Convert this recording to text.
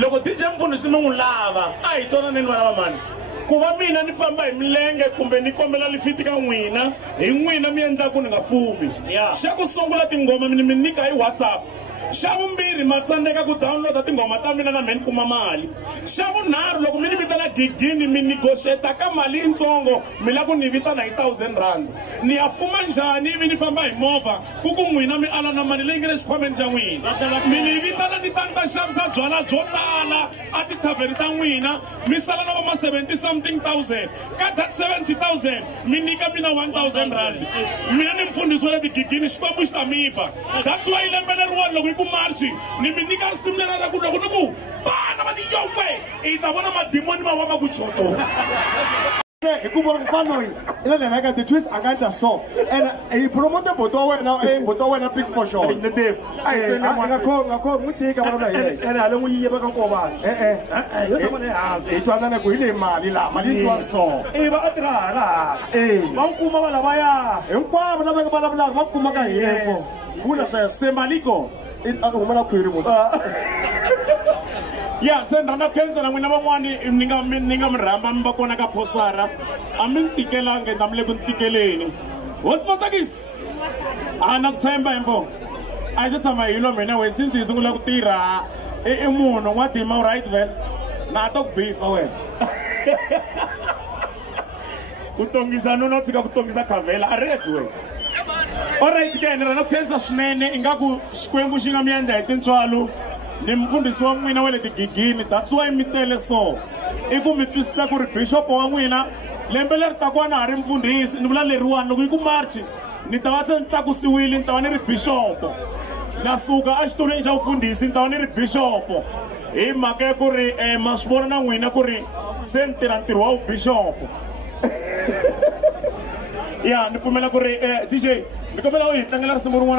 loko DJ Mfundisi mi n'wi lava a hi twananeni vana va mani ku va mina ni famba hi milenge kumbe ni kombela lifiti ka n'wina hi n'wina mi endla ku ni nga fumi xa ku sungula tingoma mi nyika hi WhatsApp xa vumbirhi ma tsandzeka ku downloada tingoma ta mina na meni kuma mali xa vunharhu loko mi ni vitana gigini mi negotiate ka mali yitsongo mi la ku ni vitana hi 1000 rand ni ya fuma njhani ivi ni famba hi movha ku n'wina mi ala na mali leyi nga le xikhwameni xa n'wina mi ni vitana ni tanta xavisa byala byo tala a tithavheni ta n'wina mi sala na va ma 70 something thousand ka that 70,000 mi nyika mina 1000 rand mina ni Mfundisi wa le tigigini xikwembu xi ta mi ba that's why lembe leriwani loko ku marchi ni mi nyika simulera ra ku loko ni ku bana va tiyope i ta vona madimoni ma wa ma ku choto hikuva mfano ina le naka the twist anganta so and he promoted boto wena big for sure the dev ngakho mutsika bana yes ene ale nguyiye baka koba yo tamane hazi itwana ku ile mali la mali twa so va atrala va nkuma va lavaya hinkwavo lava nga vulavulaka va kuma ka hiyefo vula semaliko humana khwiri musa ya se ndana khensa na n'wina van'wani ni nga mi rhamba mi va kona ka postara a mi ni tikelangi na mi le ku ni tikeleni hosi Matsakisi a na ku tshemba hembo a yi se tshama hilo mina we since hi sungula ku tirha i munhu n'wadima right vel na a to ku bifa wena ku tongisa no tshika ku tongisa khavela a refu wena alright ke ni rana ku khensa swinene ingaku xikwembu xi nga mi endla hi tintswalo ni Mfundisi wa n'wina wa le tigigini that's why mi tele so i ku mi twisisa ku ri bishop wa n'wina lembe leri taku na ha ri mfundhisi ni vula leriwani loko yi ku marchi ni ta va ni tlakusiwile ni ta va ni ri bishop na suka a xitulweni xa vufundhisi ni ta va ni ri bishop hi mhaka ya ku ri ma swi vona na n'wina ku ri se ni tirha ntirho wa vubishop ya ni pfumela ku ri DJ ni kombela u hi tlangela risimu rin'wana